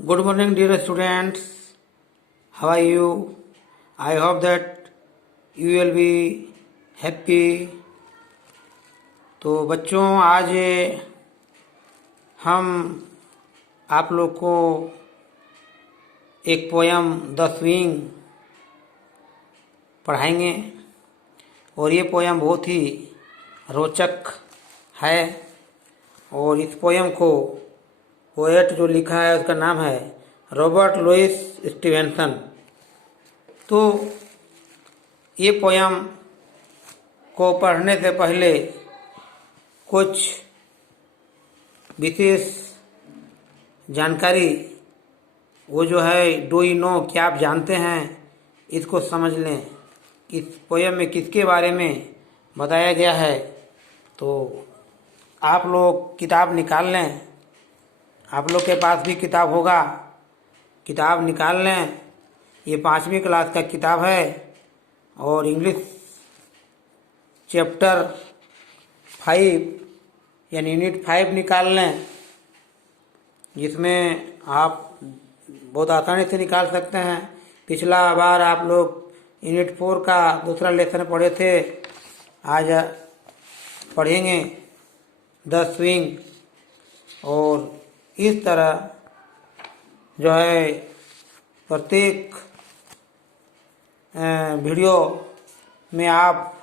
Good morning, dear students. How are you? I hope that you will be happy. तो बच्चों, आज हम आप लोग को एक पोयम द स्विंग पढ़ाएंगे और ये पोयम बहुत ही रोचक है। और इस पोयम को पोएट जो लिखा है उसका नाम है रॉबर्ट लुइस स्टीवेंसन। तो ये पोयम को पढ़ने से पहले कुछ विशेष जानकारी वो जो है डू यू नो, क्या आप जानते हैं, इसको समझ लें। इस पोयम में किसके बारे में बताया गया है। तो आप लोग किताब निकाल लें, आप लोग के पास भी किताब होगा, किताब निकाल लें। ये 5वीं क्लास का किताब है और इंग्लिश चैप्टर 5 यानी यूनिट 5 निकाल लें, जिसमें आप बहुत आसानी से निकाल सकते हैं। पिछला बार आप लोग यूनिट 4 का दूसरा लेसन पढ़े थे, आज पढ़ेंगे द स्विंग। और इस तरह जो है प्रत्येक वीडियो में आप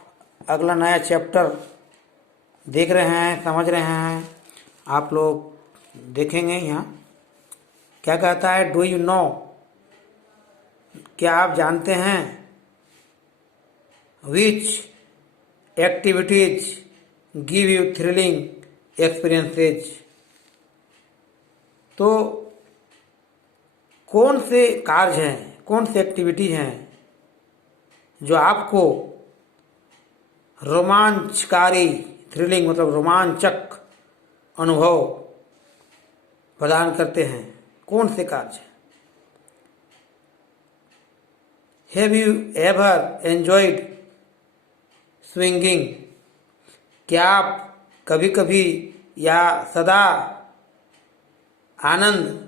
अगला नया चैप्टर देख रहे हैं, समझ रहे हैं। आप लोग देखेंगे यहाँ क्या कहता है, डू यू नो, क्या आप जानते हैं, which activities give you thrilling experiences. तो कौन से कार्य हैं, कौन से एक्टिविटीज हैं जो आपको रोमांचकारी, थ्रिलिंग मतलब रोमांचक अनुभव प्रदान करते हैं, कौन से कार्य। Have you ever enjoyed swinging, क्या आप कभी कभी या सदा आनंद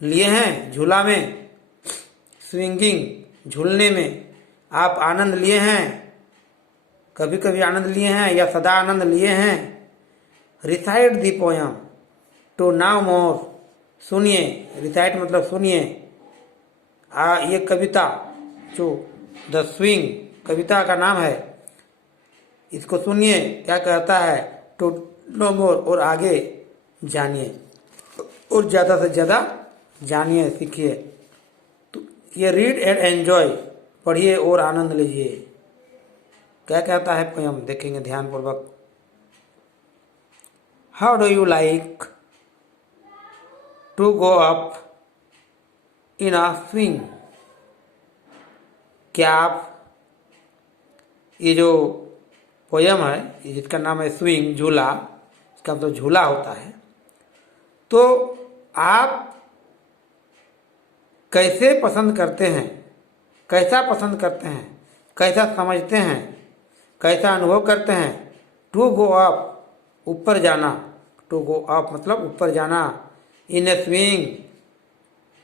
लिए हैं झूला में। स्विंगिंग, झूलने में आप आनंद लिए हैं, कभी कभी आनंद लिए हैं या सदा आनंद लिए हैं। Recite the poem to now more, सुनिए, रिसाइट मतलब सुनिए। ये कविता जो द स्विंग कविता का नाम है, इसको सुनिए क्या कहता है, टू नो मोर, और आगे जानिए और ज़्यादा से ज़्यादा जानिए, सीखिए। तो ये रीड एंड एंजॉय, पढ़िए और आनंद लीजिए। क्या कहता है पोयम, देखेंगे ध्यानपूर्वक। How do you like to go up in a swing, क्या आप, ये जो पोयम है जिसका नाम है स्विंग, झूला, इसका मतलब झूला होता है। तो आप कैसे पसंद करते हैं, कैसा पसंद करते हैं, कैसा समझते हैं, कैसा अनुभव करते हैं। टू गो अप, ऊपर जाना, टू गो अप मतलब ऊपर जाना। इन ए स्विंग,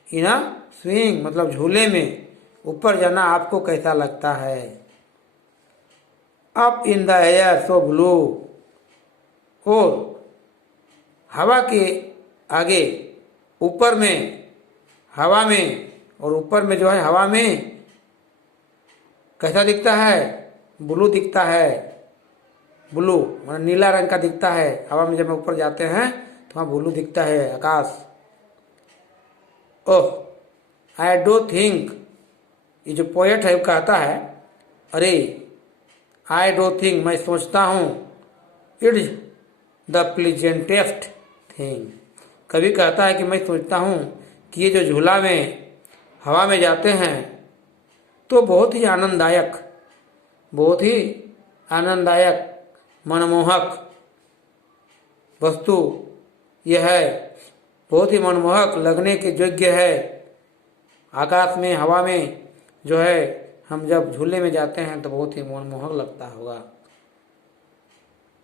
इन अ स्विंग मतलब झूले में ऊपर जाना आपको कैसा लगता है। Up in the air so blue, और हवा के आगे, ऊपर में, हवा में, और ऊपर में जो है हवा में कैसा दिखता है, ब्लू दिखता है। ब्लू मतलब नीला रंग का दिखता है। हवा में जब हम ऊपर जाते हैं तो वहाँ ब्लू दिखता है, आकाश। ओह आई डू थिंक, ये जो पोएट है वो कहता है, अरे आई डू थिंक, मैं सोचता हूँ, इट्स द प्लीजेंटेस्ट थिंग, कभी कहता है कि मैं सोचता हूँ कि ये जो झूला में हवा में जाते हैं तो बहुत ही आनंददायक, बहुत ही आनंददायक, मनमोहक वस्तु यह है, बहुत ही मनमोहक लगने के योग्य है। आकाश में, हवा में जो है हम जब झूले में जाते हैं तो बहुत ही मनमोहक लगता होगा।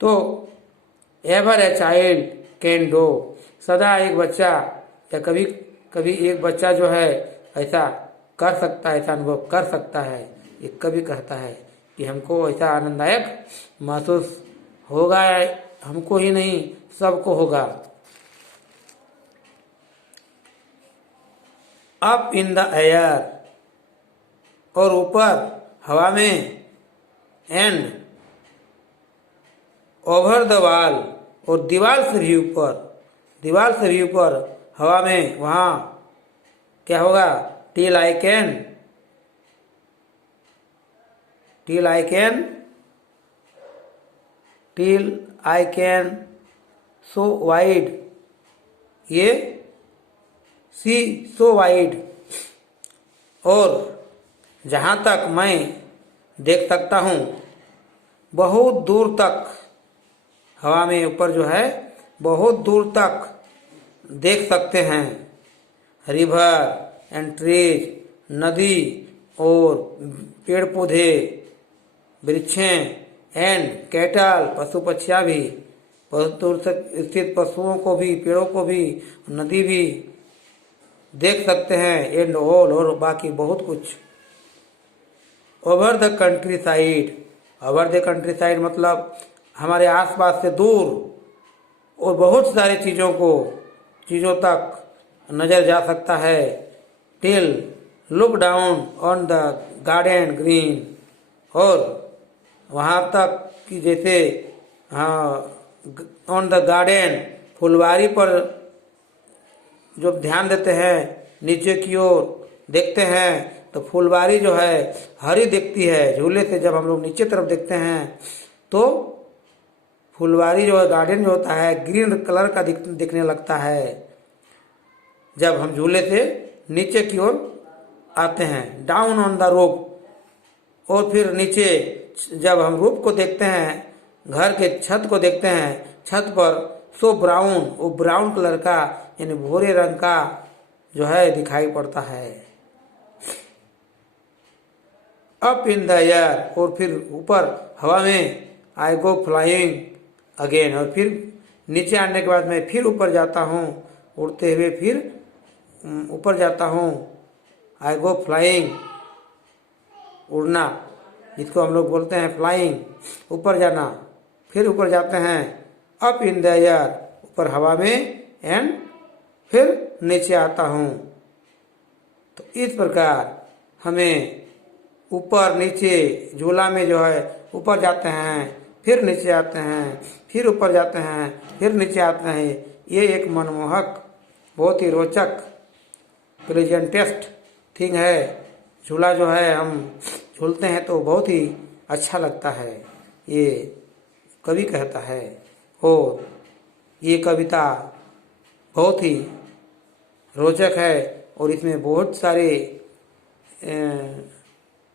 तो ever a child can do, सदा एक बच्चा या कभी कभी एक बच्चा जो है ऐसा कर सकता है, ऐसा अनुभव कर सकता है। एक कवि कहता है कि हमको ऐसा आनंददायक महसूस होगा, हमको ही नहीं सबको होगा। अप इन द एयर, और ऊपर हवा में, एंड ओवर द वॉल, और दीवार से भी ऊपर, दीवार से भी ऊपर हवा में, वहां क्या होगा, till I can, till I can, till I can so wide, ये सी सो वाइड, और जहां तक मैं देख सकता हूं, बहुत दूर तक, हवा में ऊपर जो है बहुत दूर तक देख सकते हैं। रिवर एंड ट्रीज, नदी और पेड़ पौधे, वृक्षें, एंड कैटल, पशु पक्षियां भी, बहुत दूर तक स्थित पशुओं को भी, पेड़ों को भी, नदी भी देख सकते हैं। एंड ऑल, और बाकी बहुत कुछ। Over the country side, over the country side मतलब हमारे आसपास से दूर, और बहुत सारी चीज़ों तक नजर जा सकता है। Till look down on the garden green, और वहाँ तक कि जैसे ऑन द गार्डन, फुलवारी पर जो ध्यान देते हैं, नीचे की ओर देखते हैं तो फुलवारी जो है हरी दिखती है। झूले से जब हम लोग नीचे तरफ देखते हैं तो फुलवारी जो है, गार्डन जो होता है, ग्रीन कलर का दिखने लगता है जब हम झूले से नीचे की ओर आते हैं। डाउन ऑन द रूफ, और फिर नीचे जब हम रूफ को देखते हैं, घर के छत को देखते हैं, छत पर सो ब्राउन, वो ब्राउन कलर का यानी भूरे रंग का जो है दिखाई पड़ता है। अप इन द एयर, और फिर ऊपर हवा में, आई गो फ्लाइंग अगेन, और फिर नीचे आने के बाद मैं फिर ऊपर जाता हूँ, उड़ते हुए फिर ऊपर जाता हूँ। आई गो फ्लाइंग, उड़ना, जिसको हम लोग बोलते हैं फ्लाइंग, ऊपर जाना, फिर ऊपर जाते हैं। अप इन द एयर, ऊपर हवा में, एंड फिर नीचे आता हूँ। तो इस प्रकार हमें ऊपर नीचे झूला में जो है ऊपर जाते हैं, फिर नीचे आते हैं, फिर ऊपर जाते हैं, फिर नीचे आते हैं। ये एक मनमोहक, बहुत ही रोचक, प्रेजेंटेस्ट थिंग है। झूला जो है हम झूलते हैं तो बहुत ही अच्छा लगता है, ये कवि कहता है। और ये कविता बहुत ही रोचक है, और इसमें बहुत सारे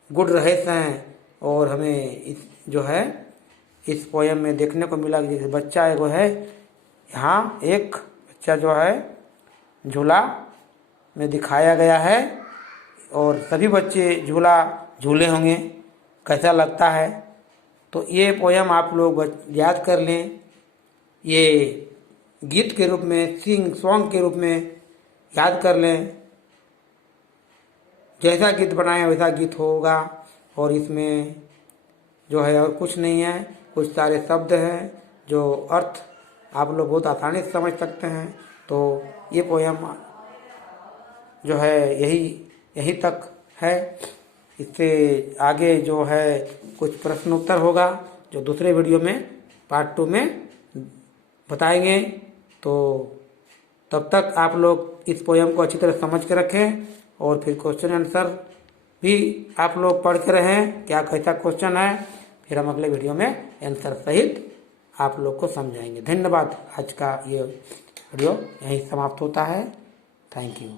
गुड रहस्य हैं। और हमें इस जो है इस पोयम में देखने को मिला कि जैसे बच्चा एगो है, यहाँ एक बच्चा जो है झूला में दिखाया गया है, और सभी बच्चे झूला झूले होंगे, कैसा लगता है। तो ये पोयम आप लोग याद कर लें, ये गीत के रूप में, सॉन्ग के रूप में याद कर लें। जैसा गीत बनाए वैसा गीत होगा, और इसमें जो है और कुछ नहीं है, कुछ सारे शब्द हैं जो अर्थ आप लोग बहुत आसानी से समझ सकते हैं। तो ये पोयम जो है यही तक है। इससे आगे जो है कुछ प्रश्न उत्तर होगा जो दूसरे वीडियो में पार्ट 2 में बताएंगे। तो तब तक आप लोग इस पोयम को अच्छी तरह समझ के रखें, और फिर क्वेश्चन आंसर भी आप लोग पढ़ के रहें, क्या कैसा क्वेश्चन है। फिर हम अगले वीडियो में आंसर सहित आप लोग को समझाएंगे। धन्यवाद। आज का ये वीडियो यहीं समाप्त होता है। Thank you.